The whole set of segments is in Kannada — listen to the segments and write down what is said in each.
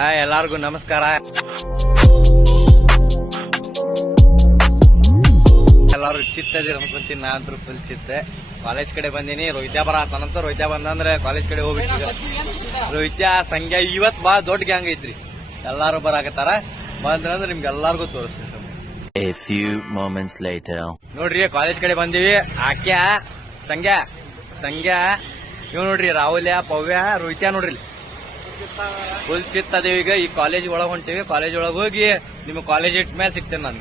ಎಲ್ಲಾರ್ಗು ನಮಸ್ಕಾರ. ಎಲ್ಲಾರು ಚಿತ್ತದಿರ ಅನ್ಕೊಂತೀನಿ. ನಾ ಅಂತೂ ಫುಲ್ ಚಿತ್ತೆ. ಕಾಲೇಜ್ ಕಡೆ ಬಂದೀನಿ. ರೋಹಿತ್ಯ ಬರತ್ತನಂತ. ರೋಹಿತ್ಯ ಬಂದಂದ್ರೆ ಕಾಲೇಜ್ ಕಡೆ ಹೋಗ್ಬಿಟ್ಟು ರೋಹಿತ್ಯ ಸಂಖ್ಯಾ ಇವತ್ ಬಾ ದೊಡ್ಡ ಗ್ಯಾಂಗ್ ಐತ್ರಿ. ಎಲ್ಲಾರು ಬರಾಕತ್ತಾರ. ಬಂದ್ರಂದ್ರೆ ನಿಮ್ಗೆ ಎಲ್ಲಾರ್ಗು ತೋರಿಸ್ತೀನಿ. A few moments later. ನೋಡ್ರಿ ಕಾಲೇಜ್ ಕಡೆ ಬಂದೀವಿ. ಆಕ್ಯಾ ಸಂಖ್ಯಾ ಇವ್ ನೋಡ್ರಿ, ರಾಹುಲ್ಯ, ಪವ್ಯ, ರೋಹಿತ್ಯ ನೋಡ್ರಿ ಫುಲ್ ಚಿತ್ತ ಅದೇವಿ. ಈಗ ಈ ಕಾಲೇಜ್ ಒಳಗ್ ಹೊಂಟೀವಿ. ಕಾಲೇಜ್ ಒಳಗ್ ಹೋಗಿ ನಿಮ್ಗೆ ಕಾಲೇಜ್ ಇಟ್ ಮೇಲೆ ಸಿಗ್ತೇನೆ ನಾನು.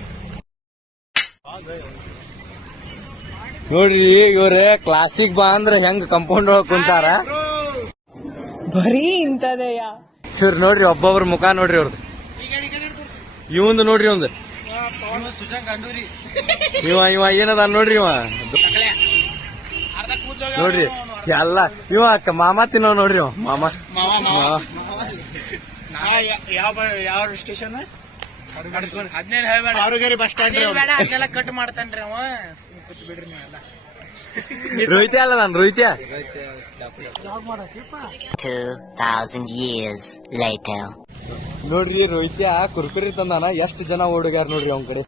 ನೋಡ್ರಿ ಇವ್ರ ಕ್ಲಾಸಿಗ್ ಬಾ ಅಂದ್ರೆ ಹೆಂಗ್ ಕಂಪೌಂಡ್ ಒಳಗ್ ಕುಂತಾರ. ಬರೀ ಇಂತದೆಯಾ ಇವ್ರು ನೋಡ್ರಿ ಒಬ್ಬೊಬ್ರ ಮುಖ ನೋಡ್ರಿ ಅವ್ರದ್ದು. ಇವಂದು ನೋಡ್ರಿ ಒಂದು ಇವ ಏನದ ನೋಡ್ರಿ. ಇವ ನೋಡ್ರಿ ಎಲ್ಲ ಇವ ಮಾಮ ತಿನ್ನೋ ನೋಡ್ರಿ. ಇವ ಮಾಮ ಯಾವ ಸ್ಟೇಷನ್ ಬಸ್ ಸ್ಟ್ಯಾಂಡ್ ಅದೆಲ್ಲ ಕಟ್ ಮಾಡ್ತಾನ್ರಿ ಅವ. ಬಿಡ್ರಿ ನೀವೆಲ್ಲ. ರೋಹಿತ್ಯ ಅಲ್ಲ ನಾನು ರೋಹಿತ್ಯ. 2000 years later. ನೋಡ್ರಿ ರೋಹಿತ್ಯ ಕುರ್ಕುರಿ ತಂದಾನ. ಎಷ್ಟು ಜನ ಓಡುಗಾರ ನೋಡ್ರಿ ಅವನ್ ಕಡೆ.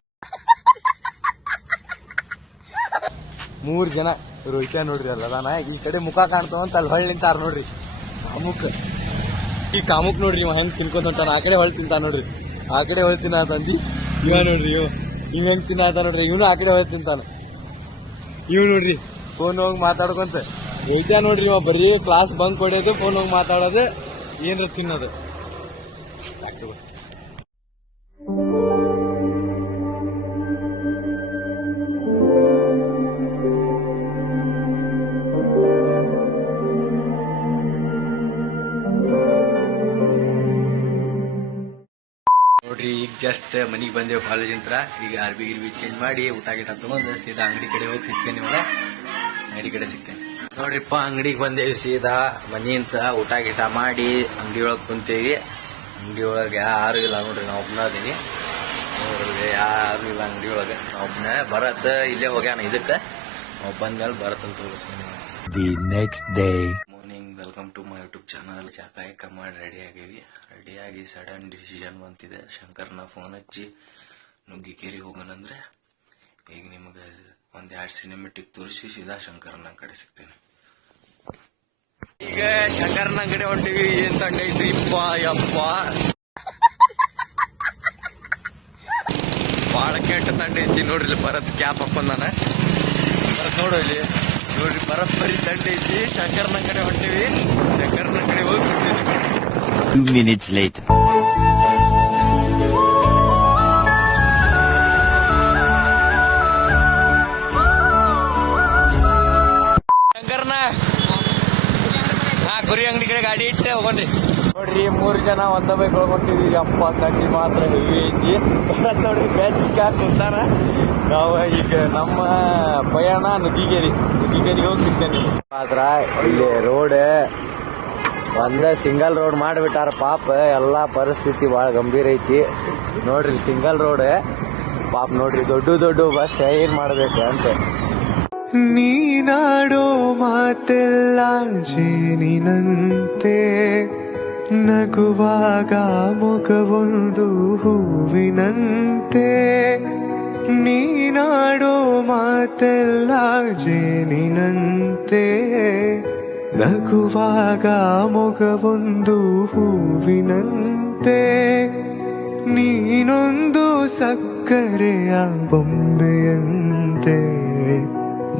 3 ಜನ ರೋಹಿತ್ಯ ನೋಡ್ರಿ ಅಲ್ಲದಾನ. ಈ ಕಡೆ ಮುಖ ಕಾಣ್ತಾವಂತ ಅಲ್ಲಿ ಹೊಳ್ ನಿಂತಾರ ನೋಡ್ರಿ. ಕಾಮುಕ್ ನೋಡ್ರಿ ಇವ ಹೆಂಗ್ ತಿನ್ಕೊಂತ ಹೊಂಟಾನ. ಆ ಕಡೆ ಹೊಳ್ ತಿಂತಾನ ನೋಡ್ರಿ. ಆ ಕಡೆ ಹೊಳ್ ತಿನ್ನತಂದಿ. ಇವ ನೋಡ್ರಿ ಇವ್ ಹೆಂಗ್ ತಿನ್ನತ ನೋಡ್ರಿ. ಇವನು ಆ ಕಡೆ ಹೊಳ್ ತಿಂತಾನ. ಇವ್ ನೋಡ್ರಿ ಫೋನ್ ಹೋಗಿ ಮಾತಾಡ್ಕೊಂತ. ರೋಹಿತ್ಯ ನೋಡ್ರಿ ಇವ ಬರೀ ಕ್ಲಾಸ್ ಬಂಕ್ ಹೊಡೆಯೋದು, ಫೋನ್ ಹೋಗಿ ಮಾತಾಡೋದು, ಏನ್ರ ತಿನ್ನೋದು. ಸಾಕು. ನೋಡ್ರಿ ಈಗ ಜಸ್ಟ್ ಮನಿಗ್ ಬಂದೇವ್ ಕಾಲೇಜ್ ಅಂತ. ಈಗ ಅರ್ಬಿ ಗಿರ್ಬಿ ಚೇಂಜ್ ಮಾಡಿ ಊಟ ಗಿಟ ತಗೊಂಡ್ ಸೀದಾ ಅಂಗಡಿ ಕಡೆ ಹೋಗಿ ಸಿಗ್ತೇನೆ. ಇವಾಗ ಅಂಗಡಿ ಕಡೆ ಸಿಗ್ತೇನೆ. ನೋಡ್ರಿಪ್ಪ ಅಂಗಡಿಗೆ ಬಂದೇವಿ. ಸೀದಾ ಮನಿ ಅಂತ ಊಟ ಗಿಟ ಮಾಡಿ ಅಂಗಡಿ ಒಳಗ್ ಕುಂತೇವಿ. ಅಂಗಡಿ ಒಳಗೆ ಯಾರು ಇಲ್ಲ ನೋಡ್ರಿ. ನಾ ಒಬ್ನ ಅದೀನಿ. ನೋಡ್ರಿ ಯಾರು ಇಲ್ಲ ಅಂಗಡಿ ಒಳಗೆ. ಒಬ್ನ ಬರತ್ ಇಲ್ಲೇ ಹೋಗ್ಯಾನ ಇದಕ್ಕ. ಬಂದ್ಮೇಲೆ ಬರತ್ ಅಂತ ತೋರಿಸ್ತೀನಿ. The next day. Morning. Welcome to my YouTube channel. ಚಾಕಾಯಿಕ ಮಾಡಿ ರೆಡಿಯಾಗಿ ಸಡನ್ ಡಿಸಿಷನ್ ಬಂತಿದೆ. ಶಂಕರ್ನ ಫೋನ್ ಹಚ್ಚಿ ನುಗ್ಗಿಕೇರಿ ಹೋಗೋಣಂದ್ರೆ ಈಗ ನಿಮಗೆ 1-2 ಸಿನಿಮೆಟಿಕ್ ತೋರಿಸಿ ಸೀದಾ ಶಂಕರ್ನ ಕಡೆ ಸಿಗ್ತೇನೆ. ಈಗ ಶಂಕರ್ನ ಕಡೆ ಹೊಂಟಿವಿ. ಏನ್ ತಂಡ ಐತ್ರಿ ಯಪ್ಪ ಬಾಳ ಕೆಟ್ಟ ತಂಡ ಐತಿ ನೋಡ್ರಿ. ಭರತ್ ಕ್ಯಾಪ್ ಹಾಕೊಂಡಾನ. ಭರತ್ ನೋಡು ಇಲ್ಲಿ ನೋಡ್ರಿ, ಬರೀ ತಂಡ ಐತಿ. ಶಂಕರ್ನ ಕಡೆ ಹೊಂಟಿವಿ. ಶಂಕರ್ನ ಕಡೆ ಹೋಗಿ ಸಿಗ್ತೀನಿ. 2 minutes later. ಶಂಕರ್ನ ಕುರಿ ಅಂಗಡಿ ಕಡೆ ಗಾಡಿ ಇಟ್ಟೆ ಹೋಗ್ರಿ. ನೋಡ್ರಿ 3 ಜನ ಒಂದ ಬೈಕ್ ಹೊಂಟಿವಿ. ಅಪ್ಪ ತಂಡಿ ಮಾತ್ರ ಹೆವಿ ಐತಿ. ನೋಡ್ರಿ ಬೆಂಚ್ ಕುಂತಾನ. ನಾವು ಈಗ ನಮ್ಮ ಪಯಣ ನುಗ್ಗಿಗೇರಿಗೆ ಹೋಗಿ ಸಿಗ್ತೇನೆ. ಆದ್ರ ಇಲ್ಲಿ ರೋಡ್ ಒಂದ ಸಿಂಗಲ್ ರೋಡ್ ಮಾಡಿಬಿಟ್ಟಾರ. ಪಾಪ ಎಲ್ಲಾ ಪರಿಸ್ಥಿತಿ ಬಹಳ ಗಂಭೀರ ಐತಿ. ನೋಡ್ರಿ ಸಿಂಗಲ್ ರೋಡ್ ಪಾಪ. ನೋಡ್ರಿ ದೊಡ್ಡ ಬಸ್ ಏನ್ ಮಾಡ್ಬೇಕು ಅಂತ. ನೀನಾಡೋ ಮಾತೆಲ್ಲ ಜೇನಿನಂತೆ, ನಗುವಾಗ ಮುಖವೊಂದು ಹೂವಿನಂತೆ. ನೀನಾಡೋ ಮಾತೆಲ್ಲ ಜೇನಿನಂತೆ, ನಗುವಾಗ ಮೊಗವೊಂದು ಹೂವಿನಂತೆ. ನೀನೊಂದು ಸಕ್ಕರೆಯ ಬೊಂಬೆಯಂತೆ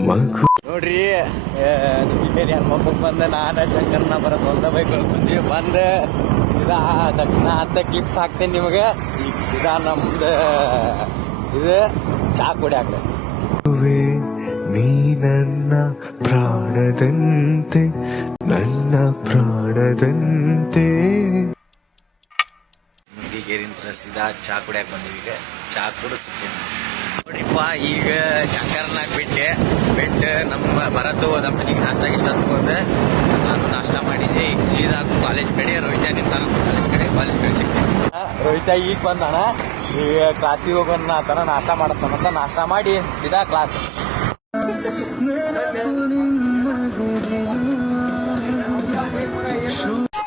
ಮಗು. ನೋಡ್ರಿ ಹನುಮಪ್ಪಗೆ ಬಂದ ನಾನು ಶಂಕರ್ನ ಬರತ್ ಒಂದ ಬೈಕ್ ಬಂದ್ವಿ. ಬಂದ ಸೀದಾ ದಕ್ಷಿಣ ಅಂತ ಕ್ಲಿಪ್ಸ್ ಹಾಕ್ತೇನೆ ನಿಮಗೆ. ಈಗ ಸೀದಾ ನಮ್ದು ಇದು ಚಾ ಕುಡಿಯಾಕ. ನೀ ನನ್ನ ಪ್ರಾಣದಂತೆ, ನನ್ನ ಪ್ರಾಣದಂತೆ. ನುಗ್ಗಿಗೇರಿಂತ ಸೀದಾ ಚಾ ಕುಡಿಯಾಕ ಬಂದಿವಿ. ಈಗ ಚಾ ಕುಡಿಸ್ತೇನೆ ನೋಡ್ರಿಪ್ಪ. ಈಗ ಶಂಕರ್ನ ಬಿಟ್ಟು ನಮ್ಮ ಬರತ್ತು ಹೋದ ಮನೆಗೆ ನಾಷ್ಟ ಗಿಷ್ಟ ತಗೊಂಡೆ. ನಾನು ನಾಷ್ಟ ಮಾಡಿದ್ದೆ. ಈಗ ಸೀದಾ ಕಾಲೇಜ್ ಕಡೆ ರೋಹಿತ್ಯ ನಿಂತಾನ. ಕಾಲೇಜ್ ಕಡೆ ಸಿಗ್ತೇನೆ. ರೋಹಿತ್ಯ ಈಗ ಬಂದಾನ. ಈಗ ಕ್ಲಾಸಿಗೆ ಹೋಗೋಣ ಆತನ. ನಾಷ್ಟ ಮಾಡಿಸ್ತಾನಂತ. ನಾಷ್ಟ ಮಾಡಿ ಸೀದಾ ಕ್ಲಾಸ್.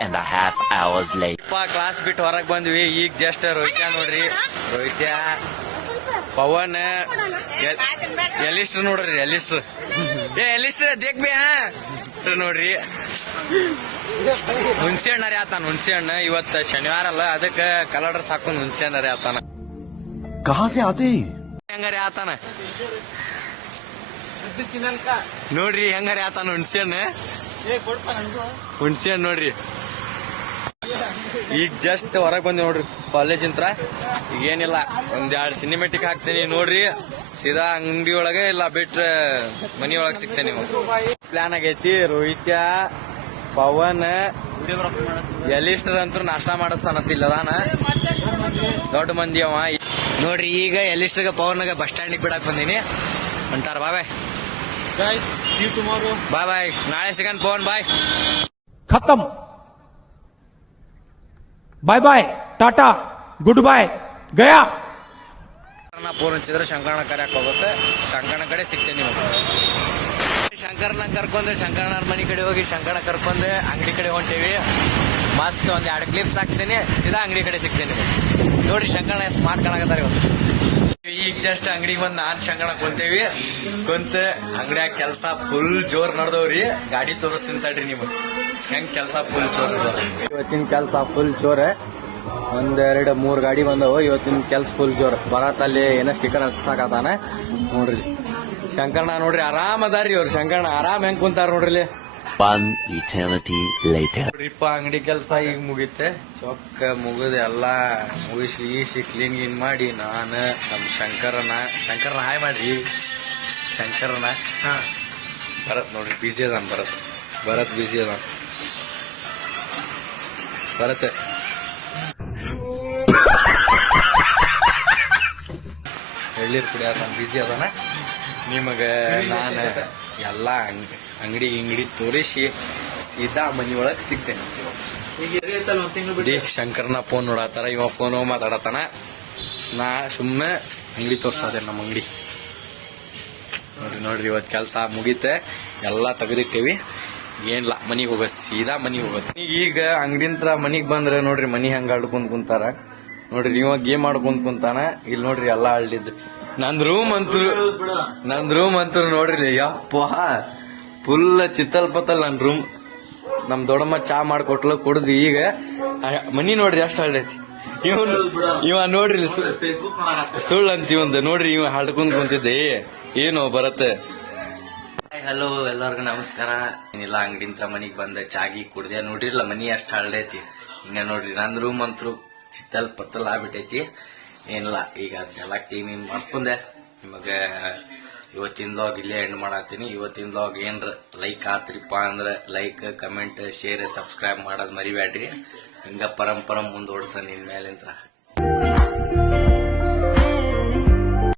2.5 hours later. ಕ್ಲಾಸ್ ಬಿಟ್ಟು ಹೊರಗೆ ಬಂದ್ವಿ. ಈಗ ಜಸ್ಟ್ ರೋಹಿತ್ಯ ನೋಡ್ರಿ, ರೋಹಿತ್ಯ ಪವನ್ ಎಲ್ಲಿಸ್ಟ್ರು ನೋಡ್ರಿ, ಎಲ್ಲಿಸ್ಟ್ರು ಎಲ್ಲಿಸ್ಟ್ರ ದೇಖ್ಬಿ ನೋಡ್ರಿ. ಹುಣಸೆ ಹಣ್ಣರಿ ಆತಾನ, ಹುಣಸೆ ಹಣ್ಣು ಇವತ್ತು ಶನಿವಾರ ಅಲ್ಲ, ಅದಕ್ಕೆ ಕಲರ್ ಡ್ರೆಸ್ ಹಾಕೊಂಡ್ ಹುಣಸೆ ಹಣ್ಣರಿ ಆತಾನ. ಹೆಂಗಾರಿ ಆತಾನ ನೋಡ್ರಿ, ಹೆಂಗಾರಿ ಆತಾನ ಹುಣಸೆ ಹಣ್ಣು, ಹುಣಸೆ ಹಣ್ಣು ನೋಡ್ರಿ. ಈಗ ಜಸ್ಟ್ ಹೊರಗೆ ಬಂದಿ ನೋಡ್ರಿ ಕಾಲೇಜ್ ಇಂತ್ರ. ಈಗ ಏನಿಲ್ಲ, ಒಂದ್ 2 ಸಿನಿಮೆಟಿಕ್ ಹಾಕ್ತೀನಿ ನೋಡ್ರಿ, ಸೀದಾ ಅಂಗಡಿ ಒಳಗೆ ಇಲ್ಲ ಬಿಟ್ರೆ ಮನಿ ಒಳಗೆ ಸಿಗ್ತೇನೆ. ನೀವು ಪ್ಲಾನ್ ಆಗೈತಿ. ರೋಹಿತ್ಯ ಪವನ್ ಎಲ್ಲಿಸ್ಟರ್ ಅಂತೂ ನಾಷ್ಟಾ ಮಾಡಿಸ್ತಾನತ್ತಿಲ್ಲದಾನ, ದೊಡ್ಡ ಮಂದಿ ಅವ ನೋಡ್ರಿ. ಈಗ ಎಲ್ಲಿಸ್ಟರ್ಗ ಪವನ್ಗ ಬಸ್ ಸ್ಟ್ಯಾಂಡಿಗೆ ಬಿಡಾಕ್ ಬಂದೀನಿ. ಅಂತಾರ ಬಾಯ್ ಬಾಯ್, ಬಾಯ್ ಬಾಯ್, ನಾಳೆ ಸಿಗನ್ ಪವನ್ ಬಾಯ್. खत्म, bye bye, tata, goodbye, गया. ಫೋನ್ ಹಚ್ಚಿದ್ರೆ ಶಂಕರಣ್ಣ ಕರೆಯಕ್ ಹೋಗುತ್ತೆ, ಶಂಕರಣ್ಣ ಕಡೆ ಸಿಗ್ತೇನೆ ನೀವು. ಶಂಕರಣ್ಣ ಕರ್ಕೊಂಡೆ ಶಂಕರಣ್ಣರ ಮನೆ ಕಡೆ ಹೋಗಿ ಶಂಕರಣ್ಣ ಕರ್ಕೊಂಡೆ ಅಂಗಡಿ ಕಡೆ ಹೊಂಟೇವಿ. ಮಸ್ತ್ ಒಂದ್ 2 ಕ್ಲಿಪ್ಸ್ ಹಾಕ್ತೇನೆ, ಸೀದಾ ಅಂಗಡಿ ಕಡೆ ಸಿಗ್ತೇನೆ ನೋಡ್ರಿ. ಶಂಕರಣ್ಣ ಸ್ಮಾರ್ಟ್ ಕಾಣಕತ್ತಾರ ಇವತ್ತು. ಈಗ ಜಸ್ಟ್ ಅಂಗಡಿಗೆ ಬಂದ್ ನಾನ್ ಶಂಕರಣ್ಣ ಕುಂತೇವಿ. ಕುಂತ ಅಂಗಡಿಯಾಗ ಕೆಲಸ ಫುಲ್ ಜೋರ್ ನಡ್ದವ್ರಿ. ಗಾಡಿ ತೋರಿಸ್ತೀನಿ ತಡ್ರಿ ನೀವು, ಹೆಂಗ್ ಕೆಲಸ ಫುಲ್ ಜೋರ್ ನಡ್ದವ್ರಿ. ಇವತ್ತಿನ ಕೆಲಸ ಫುಲ್ ಜೋರ್. 1, 2, 3 ಗಾಡಿ ಬಂದವು. ಇವತ್ತಿನ ಕೆಲ್ಸ ಫುಲ್ ಜೋರ್. ಬರತ್ತಲ್ಲಿ ಏನೋ ಸ್ಟಿಕರ್ ಹಚ್ಚಾಕತಾನ ನೋಡ್ರಿ. ಶಂಕರಣ್ಣ ನೋಡ್ರಿ ಆರಾಮ್ ಅದಾರ್ರಿ ಅವ್ರು. ಶಂಕರಣ್ಣ ಆರಾಮ್ ಹೆಂಗ್ ಕುಂತಾರ ನೋಡ್ರಿ. 1 eternity later. ನೋಡ್ರಿಪ್ಪ, ಅಂಗಡಿ ಕೆಲಸ ಈಗ ಮುಗಿತೆ, ಚೊಕ್ಕ ಮುಗಿದು ಎಲ್ಲಾ ಮುಗಿಸಿ ಕ್ಲೀನ್ ಗೀನ್ ಮಾಡಿ ನಾನು ನಮ್ ಶಂಕರಣ್ಣ ಹಾಯ್ ಮಾಡ್ರಿ. ಶಂಕರಣ್ಣ ಭರತ್ ನೋಡ್ರಿ ಬಿಸಿ ಅದಾನ. ಭರತ್ ಬಿಸಿ ಅದಾನ. ಭರತ್ ಎಳ್ಳೀರ್ ಕುಡಿಯಾರ ಬಿಸಿ ಅದಾನ. ನಿಮಗ ನಾನು ಎಲ್ಲಾ ಅಂಗಡಿ ತೋರಿಸಿ ಸೀದಾ ಮನಿ ಒಳಗ್ ಸಿಗ್ತೇನೆ. ಶಂಕರ್ನ ಫೋನ್ ನೋಡತ್ತಾರ, ಇವ ಫೋನ್ ಮಾತಾಡತಾನ. ನಾ ಸುಮ್ಮನೆ ಅಂಗಡಿ ತೋರ್ಸದೆ ನಮ್ಮ ಅಂಗಡಿ ನೋಡ್ರಿ. ಇವತ್ ಕೆಲ್ಸ ಮುಗೀತೆ, ಎಲ್ಲಾ ತೆಗೆದಿಟ್ಟೇವಿ. ಏನಿಲ್ಲ, ಮನಿಗ್ ಹೋಗೋದು, ಸೀದಾ ಮನಿಗ್ ಹೋಗೋದು. ಈಗ ಅಂಗಡಿಂತ್ರ ಮನಿಗ್ ಬಂದ್ರೆ ನೋಡ್ರಿ ಮನಿ ಹೆಂಗ ಆಡ್ಕೊಂಡ್ ಕುಂತಾರ ನೋಡ್ರಿ. ಇವ ಗೇಮ್ ಆಡ್ಕೊಂಡ್ ಕುಂತಾನ. ಇಲ್ಲಿ ನೋಡ್ರಿ ಎಲ್ಲಾ ಹಳ್ಳಿದ್. ನಂದ್ ರೂಮ್ ಅಂತೂ ನೋಡ್ರಿ, ಯಪ್ಪ ಫುಲ್ ಚಿತ್ತಲ್ ಪತ್ತಲ್ ನನ್ ರೂಮ್. ನಮ್ ದೊಡ್ಡಮ್ಮ ಚಾ ಮಾಡ್ಕೊಟ್ಲ ಕುಡ್ದು. ಈಗ ಮನಿ ನೋಡ್ರಿ ಅಷ್ಟ್ ಹಳ್ಳೈತಿ. ಇವ ನೋಡ್ರಿ ಸುಳ್ಳು ಅಂತ ಇವಂದ ನೋಡ್ರಿ. ಇವ ಹಡ್ಕೊಂಡ್ ಕುಂತಿದ್ದೆ ಏನು ಬರತ್ತೆ. ಹಲೋ, ಎಲ್ಲರಿಗೂ ನಮಸ್ಕಾರ. ಏನಿಲ್ಲ, ಅಂಗಡಿಂತ್ರ ಮನಿಗ್ ಬಂದ ಚಾಗಿ ಕುಡ್ದೆ ನೋಡ್ರಿಲ್ಲ, ಮನಿ ಅಷ್ಟ್ ಹಳ್ಳೈತಿ. ಹಿಂಗ ನೋಡ್ರಿ ನನ್ ರೂಮ್ ಅಂತೂ ಚಿತ್ತಲ್ ಪತ್ತಲ್ ಆಗ್ಬಿಟ್ಟೈತಿ. ಏನಿಲ್ಲ, ಈಗ ಅದನ್ನೆಲ್ಲ ಕ್ಲೀನ್ ಮಾಡ್ಕೊಂಡೆ. ನಿಮಗ ಇವತ್ತಿನ ಲಾಗ್ ಇಲ್ಲೇ ಎಂಡ್ ಮಾಡತ್ತೀನಿ. ಇವತ್ತಿನ ಲಾಗ್ ಏನ್ರ ಲೈಕ್ ಆತ್ರಿಪ್ಪ ಅಂದ್ರೆ ಲೈಕ್, ಕಮೆಂಟ್, ಶೇರ್, ಸಬ್ಸ್ಕ್ರೈಬ್ ಮಾಡೋದ್ ಮರಿಬ್ಯಾಡ್ರಿ. ಹಿಂಗ ಪರಂಪರ ಮುಂದೋಡ್ಸ ನಿನ್ ಮೇಲಿಂತ್ರ.